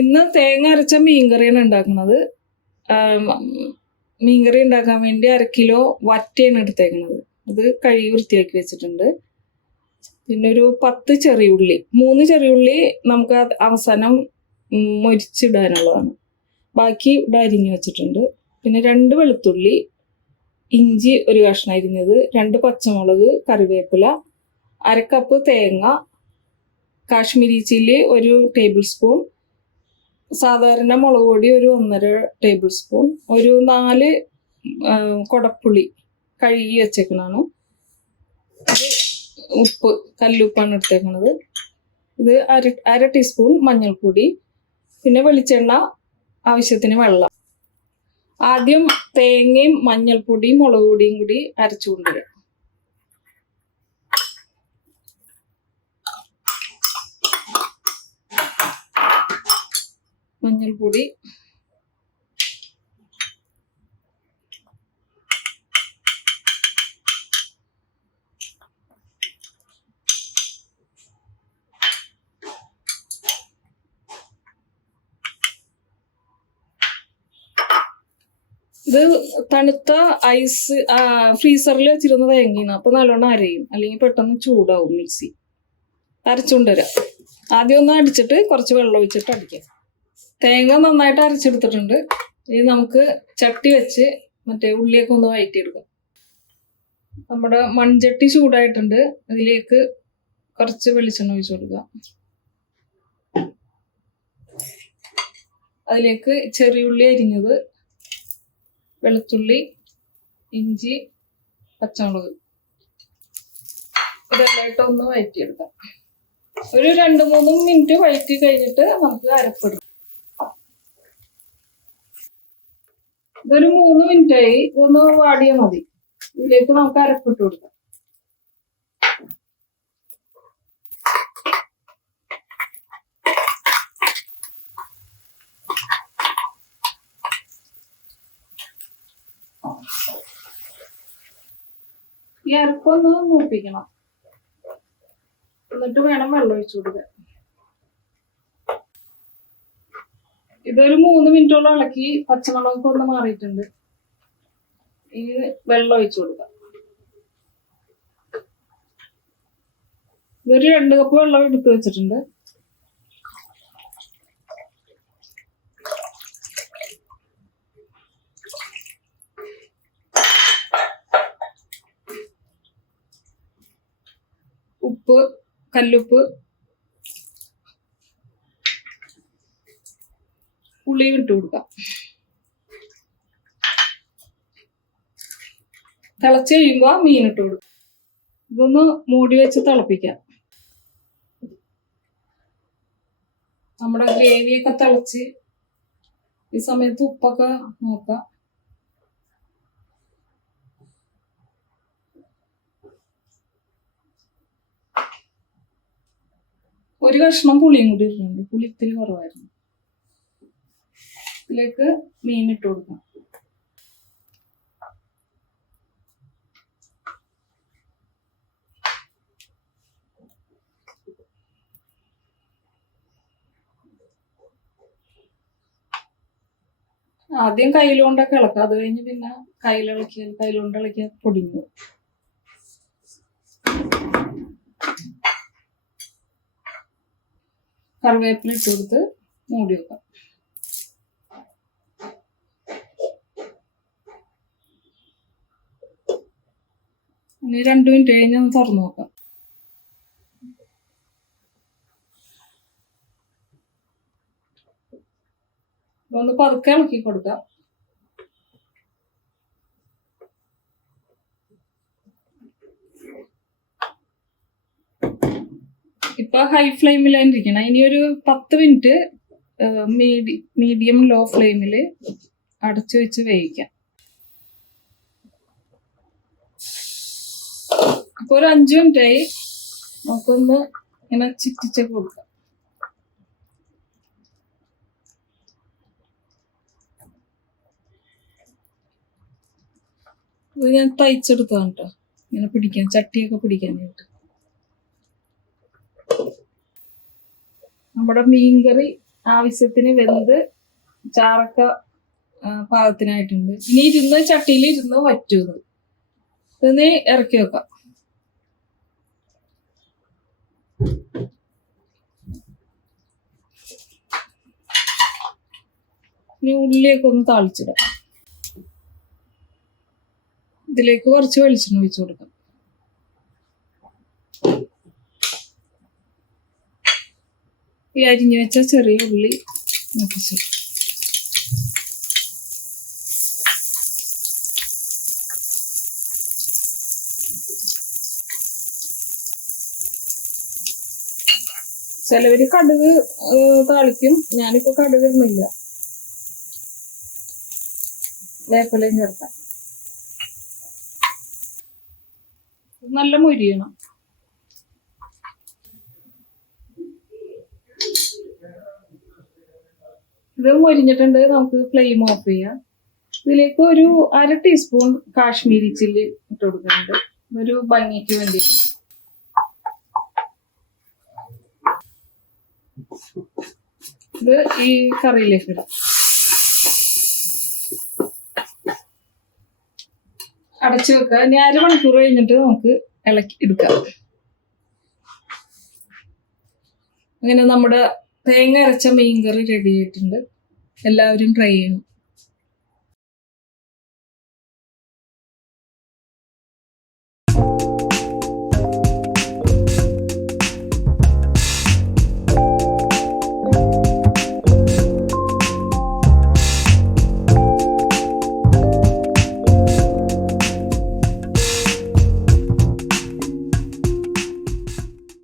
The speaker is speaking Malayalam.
ഇന്ന് തേങ്ങ അരച്ച മീൻകറിയാണ് ഉണ്ടാക്കുന്നത്. മീൻകറി ഉണ്ടാക്കാൻ വേണ്ടി 1/2 കിലോ വറ്റയാണ് എടുത്തേക്കുന്നത്. അത് കഴുകി വൃത്തിയാക്കി വെച്ചിട്ടുണ്ട്. പിന്നെ ഒരു 10 ചെറിയുള്ളി, 3 ചെറിയുള്ളി നമുക്ക് അവസാനം മൊരിച്ചിടാനുള്ളതാണ്. ബാക്കി ഇവിടെ അരിഞ്ഞു വെച്ചിട്ടുണ്ട്. പിന്നെ 2 വെളുത്തുള്ളി, ഇഞ്ചി ഒരു കഷ്ണം അരിഞ്ഞത്, 2 പച്ചമുളക്, കറിവേപ്പില, 1/2 കപ്പ് തേങ്ങ, കാശ്മീരി ചില്ലി 1 ടേബിൾ സ്പൂൺ, സാധാരണ മുളക് പൊടി ഒരു 1.5 ടേബിൾ സ്പൂൺ, ഒരു 4 കൊടപ്പുളി കഴുകി വെച്ചേക്കണതാണ്. ഉപ്പ്, കല്ലുപ്പാണ് എടുത്തേക്കണത്. ഇത് 1/2 ടീസ്പൂൺ മഞ്ഞൾപ്പൊടി, പിന്നെ വെളിച്ചെണ്ണ, ആവശ്യത്തിന് വെള്ളം. ആദ്യം തേങ്ങയും മഞ്ഞൾപ്പൊടിയും മുളക് പൊടിയും കൂടി അരച്ചു കൊണ്ടുവരാം. മഞ്ഞൾപ്പൊടി, ഇത് തണുത്ത ഐസ് ഫ്രീസറിൽ വെച്ചിരുന്ന തേങ്ങയാണ്. അപ്പൊ നല്ലോണം അരയും, അല്ലെങ്കിൽ പെട്ടെന്ന് ചൂടാവും. മിക്സി അരച്ചുകൊണ്ടുവരാം. ആദ്യം ഒന്ന് അടിച്ചിട്ട് കുറച്ച് വെള്ളം ഒഴിച്ചിട്ട് അടിക്കാം. തേങ്ങ നന്നായിട്ട് അരച്ചെടുത്തിട്ടുണ്ട്. ഇനി നമുക്ക് ചട്ടി വെച്ച് മറ്റേ ഉള്ളിയൊക്കെ ഒന്ന് വഴറ്റിയെടുക്കാം. നമ്മുടെ മൺചട്ടി ചൂടായിട്ടുണ്ട്. അതിലേക്ക് കുറച്ച് വെളിച്ചെണ്ണ ഒഴിച്ചു കൊടുക്കുക. അതിലേക്ക് ചെറിയുള്ളി അരിഞ്ഞത്, വെളുത്തുള്ളി, ഇഞ്ചി, പച്ചമുളക് ഇതെല്ലാം ഒന്ന് വഴറ്റിയെടുക്കാം. ഒരു 2-3 മിനിറ്റ് വഴറ്റി കഴിഞ്ഞിട്ട് നമുക്ക് അരപ്പെടും. ഇതൊരു 3 മിനിറ്റായി. ഇതൊന്ന് വാടിയാൽ മതി. ഇതിലേക്ക് നമുക്ക് അരപ്പിട്ട് കൊടുക്കാം. ഈ അരപ്പൊന്ന് മൂപ്പിക്കണം. എന്നിട്ട് വേണം വെള്ളം ഒഴിച്ചു കൊടുക്കാൻ. ഇതൊരു 3 മിനിറ്റോളം ഇളക്കി പച്ചമുളകൊക്കെ ഒന്ന് മാറിയിട്ടുണ്ട്. ഇനി വെള്ളം ഒഴിച്ചു കൊടുക്കാം. ഇതൊരു 2 കപ്പ് വെള്ളം എടുത്ത് വെച്ചിട്ടുണ്ട്. ഉപ്പ്, കല്ലുപ്പ്, പുളിയും ഇട്ട് കൊടുക്കാം. തിളച്ച് കഴിയുമ്പോൾ മീൻ ഇട്ട് കൊടുക്കും. ഇതൊന്ന് മൂടി വെച്ച് തിളപ്പിക്കാം. നമ്മുടെ ഗ്രേവിയൊക്കെ തിളച്ച് ഈ സമയത്ത് ഉപ്പൊക്കെ നോക്കാം. ഒരു കഷ്ണം പുളിയും കൂടി ഇട്ടിട്ടുണ്ട്. പുളി ഇത്തിരി കുറവായിരുന്നു. ഇതിലേക്ക് മീൻ ഇട്ട് കൊടുക്കാം. ആദ്യം കയ്യിലുകൊണ്ടൊക്കെ ഇളക്കാം. അത് കഴിഞ്ഞ് പിന്നെ കയ്യിലുകൊണ്ട് ഇളക്കിയാൽ പൊടിഞ്ഞു. കറിവേപ്പില ഇട്ട് കൊടുത്ത് മൂടി വെക്കാം. ഇനി 2 മിനിറ്റ് കഴിഞ്ഞ് ഒന്ന് തുറന്നു നോക്കാം. ഒന്ന് പതുക്കെ ഇളക്കി കൊടുക്കാം. ഇപ്പൊ ഹൈ ഫ്ലെയിമിലായിരിക്കണം. ഇനി ഒരു 10 മിനിറ്റ് മീഡിയം ലോ ഫ്ലെയിമിൽ അടച്ചു വെച്ച് വേവിക്കാം. അപ്പൊ ഒരു 5 മിനിറ്റായി. നമുക്കൊന്ന് ഇങ്ങനെ ചിറ്റിച്ച് കൊടുക്കാം. ഇത് ഞാൻ തയ്ച്ചെടുത്തതാണ് കേട്ടോ, ഇങ്ങനെ പിടിക്കാൻ, ചട്ടിയൊക്കെ പിടിക്കാനായിട്ട്. നമ്മുടെ മീൻകറി ആവശ്യത്തിന് വെന്ത് ചാറൊക്കെ പാകത്തിനായിട്ടുണ്ട്. ഇനി ചട്ടിയിൽ ഇരുന്ന് വറ്റുന്നത്. ഇതൊന്ന് ഇറക്കി വെക്കാം. ഇനി ഉള്ളിയൊക്കെ ഒന്ന് താളിച്ചിടാം. ഇതിലേക്ക് കുറച്ച് വെളിച്ചെണ്ണ ഒഴിച്ചു കൊടുക്കാം. ഈ അരിഞ്ഞു വെച്ച ചെറിയ ഉള്ളി മുട്ടിച്ചു. ചിലവര് കടുക് താളിക്കും. ഞാനിപ്പോ കടുക് ഇടുന്നില്ല. വേപ്പിലയും ചേർക്കാം. നല്ല മൊരിയണം. ഇത് മൊരിഞ്ഞിട്ടുണ്ട്. നമുക്ക് ഫ്ലെയിം ഓഫ് ചെയ്യാം. ഇതിലേക്ക് ഒരു 1/2 ടീസ്പൂൺ കാശ്മീരി ചില്ലി ഇട്ട് കൊടുക്കുന്നുണ്ട്. ഒരു ഭംഗിക്ക് വേണ്ടിയാണ്. ഇത് ഈ കറിയിലേക്ക് ഇടാം. അടച്ചു വെക്കുക. ഇനി 1/2 മണിക്കൂർ കഴിഞ്ഞിട്ട് നമുക്ക് ഇളക്കി എടുക്കാം. അങ്ങനെ നമ്മുടെ തേങ്ങ അരച്ച മീൻകറി റെഡി ആയിട്ടുണ്ട്. എല്ലാവരും ട്രൈ ചെയ്യണം.